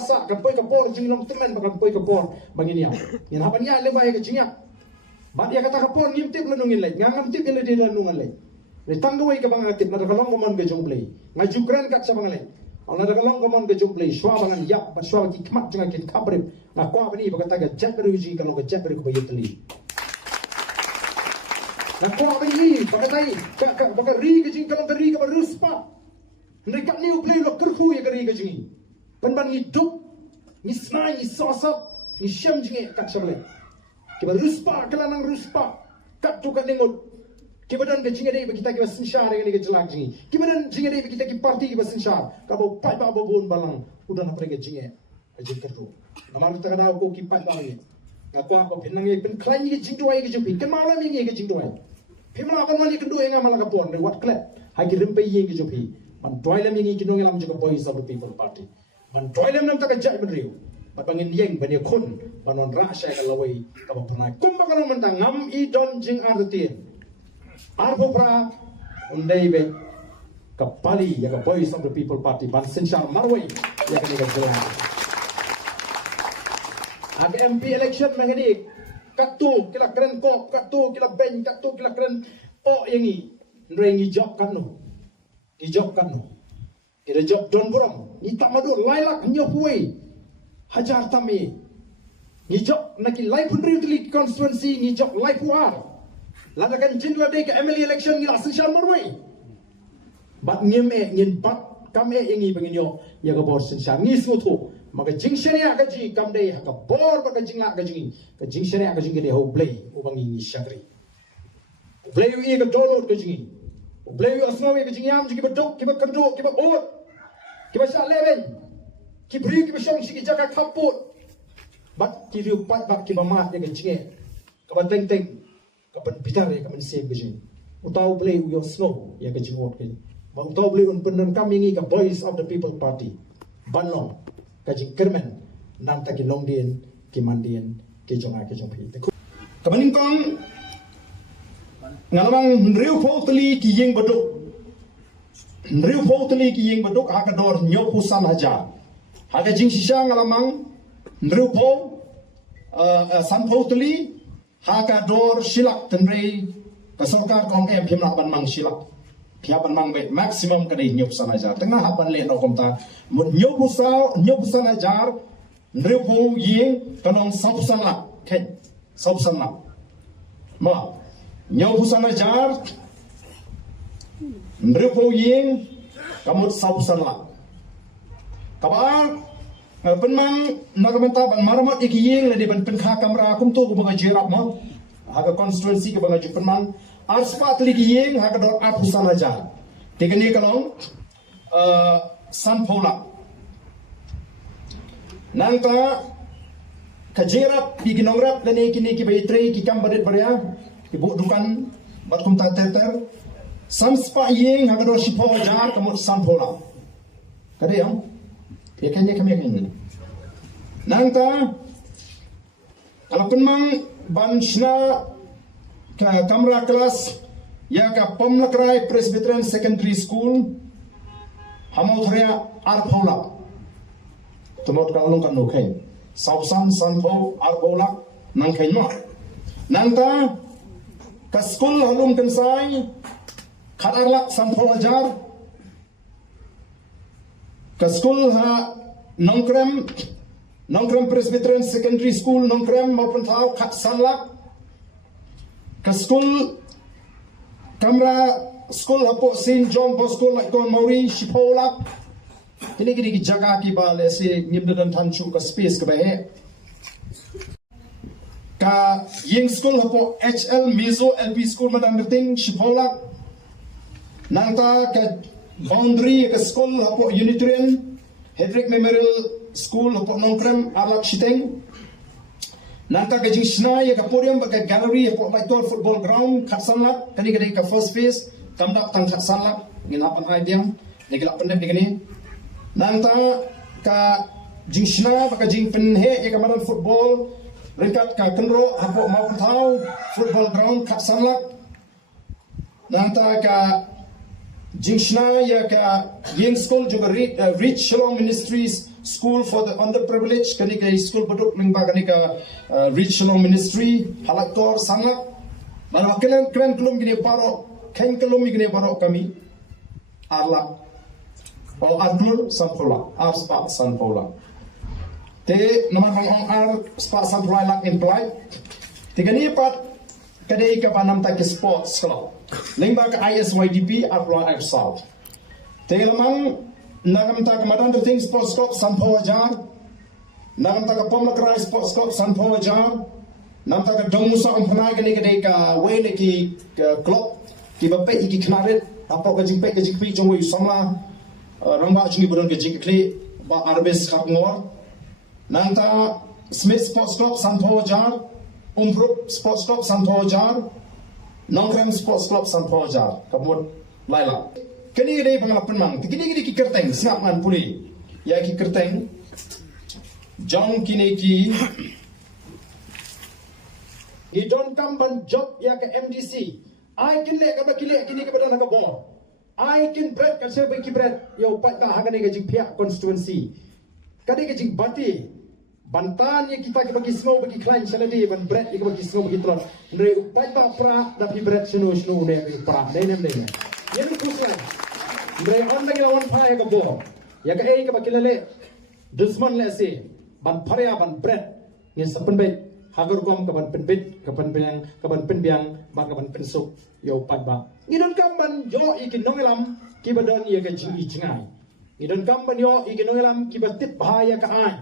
rasa kan poi kapor jing long temen bakan poi kapor bangin ya yan hapan ya le bai ke jingyak bat ya kata kapor ngim tip lenungin lai ngam tip le di lenungan lai le tanggo wai ka bang tip na kalong komon ke jong play ngajukran kat sa bangalai ona da kalong komon ke jong play shwa bangan yap bat shwa ki kmat jang kin kabrib na kwa bani bakata ga jabru ji kalong ga jabru ko bayetli na kwa bani bakatai ka bakari ke jing kalong kari ka ruspa mereka new play lo kerhu ya kari ke jing ban ni duk ni snai ni sosap ni syam jing kat sa balai kiba ruspa kalanang ruspa kat tu kat nengot kibadan ke jingade be kita ke sensyar dengan ke jelak jingi kibadan jingade be kita ke parti ke sensyar ka bo pai ba bo bon balang udah na prege jinge ajin kertu namar ta kada ko ki pai ba ni ngakwa ko pinang ye pen klan ye jing duai ke jupi kan mala mi ye ke jing duai pimla ban mali kendu nga mala ka pon re wat klet ha ki rempe ye ke jupi man toilam ye ki nong lam juga boys of the people party man toilam nam ta ka jai ben riu bat bangin yeng ban ye khun banon ra sha ka lawai ka ba pernai kumba kan man ta ngam I don jing artin Arbopra undai be kapali ya ka boys of the people party ban sensyar marwai ya ka ni ka jelah ag MP election mangani katu kila keren kop katu kila ben katu kila keren o yangi nrengi job kan no ki job kan no kira job don buram ni tamadu lailak nyopuai hajar tami ni job naki lai punri utili constituency ni job lai puar ladakan jindla day ke MLA election ngila sensyal marwai bat ngim ngin bat kam ingi bangin yo ya ka bor sensyal ngi sutu maka jing sharia ka ji kam day ka bor ba ka jingla ka jing sharia ka jing ke ho play ubang ngi shakri play yu ka download ka jing play yu asmawi ka jing yam ji ki badok ki ba kandu ki ba ot ki ba sha leben ki bri ki ba shong shi ki jaka kaput bat ki riu pat ba ki ba mat ya ka jing ka ba teng teng kapan bitar ya kapan save ke utau play your snow ya ke jingot ke ba utau play un penan kami ngi ka voice of the people party banlong ka jing kermen nam ta ki longdien ki mandien ke jonga ke jong phi kabaning kong ngalamang riu photli ki yeng baduk riu photli ki yeng baduk ha ka dor nyop husan aja ha ka jing sisa ngalamang riu pho san photli haka dor silak tenrei ka sarkar kong em phimla ban mang silak phia ban mang be maximum ka dei nyop sanajar tengah haban le no komta mun nyop sanajar repo yeng kanong sausan la khen sausan la ma nyop sanajar repo yeng kamut sausan la kabang penmang nagamenta ban maramat ikiyeng le ban penkha kamera kumtu ku banga jerap ma haga constituency ke banga penmang arspa tli kiyeng haga dor apusan aja tegene kalong sanpola nangta kajerap biginongrap le kini ki baitre ki kambadet barya ki bu dukan bat kumta teter samspa yeng haga dor sipo aja kamut sanpola kade yang Ikannya kami ini. Nangta, kalau penmang banshna ke kamera kelas ya ke Pemlakrai Presbyterian Secondary School, hamauthria arpola. Tumot kalong kan nukai. Sausan sanpo arpola nangkai ma. Nangta, ke school halum kensai kadarlak sanpo ajar. Ke school ha Nongkrem Presbyterian Secondary School Nongkrem maupun tau kat sanlak ke school kamera school hapo St. John Bosco Laikon Mauri Shipolak ini kini jaga ki ba le se ngimdan tanchu ka space ke bahe ka ying school hapo HL Mizo LP School madang berting Shipolak nangta ke boundary ke school hapo Unitarian Hedrick Memorial School hapo Nongkrem Alak Shiteng nangta ke jing snai ke podium ke gallery hapo Maitol Football Ground kat sanlak kani kani ke first phase kamdak tang kat sanlak ngin hapan hai diam ngelak pendem digini nangta ka jing snai ke jing penhe ke kamaran football ringkat ka kenro hapo maupun tau football ground kat sanlak nangta ka Jingshna ya ka Ying School juga Reach Shalom Ministries school for the underprivileged kani ka school produk lingba kani ka regional ministry halaktor sangat mana keren kelum gini paro ken kelum gini paro kami arla o ardur sanpola arspa sanpola te nama kang ar spa sanpola lak imply te kani pat kadai ka panam ta ke sports club lingba ka ISYDP arla south te lamang nagam ta kamadan the things sports club sanpola jar nagam ta ka pomla sports club sanpola jar nam ta ka dongmusa umpanai kani kadai ka wele ki club ki bape ki knaret apa ka jingpe ka jingpi jongwi somla rangba jungi bodon ke jingkli ba arbes khap ngor nanta Smith Sports Club Sanpo Jar Umbrup Sports Club Sanpo Jar Nongkrem Sports Club Sanpo Jar kabut laila kini dei panglapan mang kini ki kerteng snap man puli ya ki kerteng jong kini ki you don't come ban job ya ke MDC I can le ka kile kini ke badan ka bo I can bread ka se ki bread yo pat da hagane ka jing pia constituency kadi ka jing bati bantan ye kita ke bagi snow bagi klein saladi ban bread ye bagi snow bagi telur ndre pat da pra da pi bread snow ne pra ne ye ni kusla ndre on lagi lawan pa ya ka bo ya ka e ka bakilale dusman le se ban pharia ban bread ye sapan bai hagar kom kaban penbit kaban penbiang ba kaban pensuk yo pat ba ngidon kamban yo ikin nongelam kibadan ye ka jingi jingai ngidon kamban yo ikin nongelam kibatit bahaya ka ai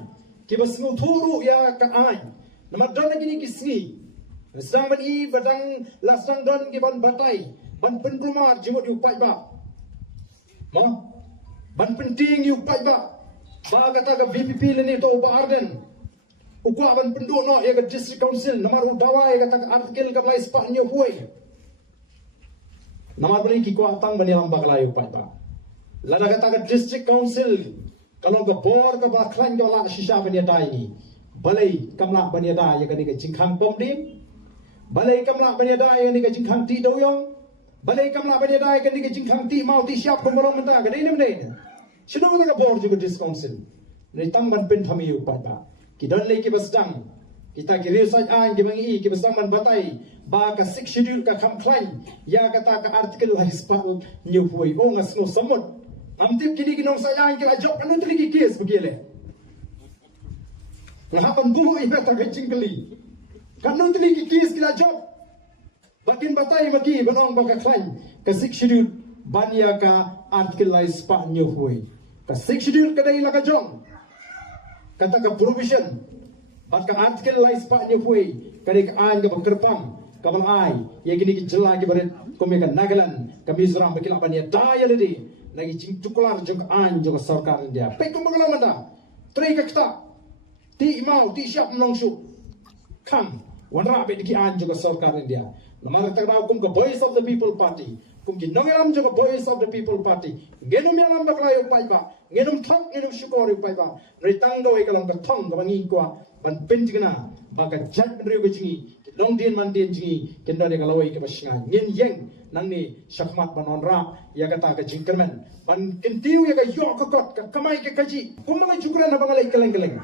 kibas nguturu ya ka ai namadon gini kisni sang ban i badang lasang don kiban batai ban penrumar jimut yu pat ba ma ban penting yu pat ba kata ka VPP leni to ba arden ukwa ban penduk no ya ke district council namar udawa ya kata artikel ka play spa nyo huai namar bani ki ko atang bani lamba kalayo pa ba lada kata ka district council kalau ka bor ka ba klan yo la shisha bani dai ni balai kamla bani da ya kani ka jingkhang pom dim balai kamla bani da ya ni ka jingkhang ti do yong balai kamla bani da ya kani ka jingkhang ti mau ti siap ko molong menta ka dei nem dei sino ka bor ju ka district council ni tang ban pen thami yu pa ba Kidon lagi basdang kita kiri saja ki bangi ki basdang man batai ba ka 6 schedule ka kham khlain ya kata ka article la hispal new huai o ngas no samot amtip kini ki nong saja ki la job anu tli ki case begile la hapan bu iba ta ka jingli kanu tli ki case ki la job bakin batai bagi banong ba ka khlain ka 6 schedule ban ya ka article la hispal new huai ka 6 schedule ka dai la ka jong kata ka provision bat ka artikel lai spa nye pui kare ka an ka bangkerpang kabal ai ye gini ki jela ki baret kome ka Nagaland ka Mizoram bakila ban ya daya ledi lagi jing tukular jong an jong sarkar India pe ko magala manda tri ka kta ti mau ti siap mlongsu kam wanra be ki an jong sarkar India namar tak na kum ka voice of the people party kum ki nongelam jong voice of the people party genum yalam bakla yo pai ba ngenum thak ngenum syukor pai ba ritang do ikalang ka thong ka bangi kwa ban penjigna ba ka jat riu ka jingi long dien man dien jingi kenda de kalawai ka basnga ngen yeng nang ni shakmat banon ra ya kata ka jingkermen ban kentiu ya ka yo ka kot ka kamai ka kaji kumanga jukran na bangalai keleng keleng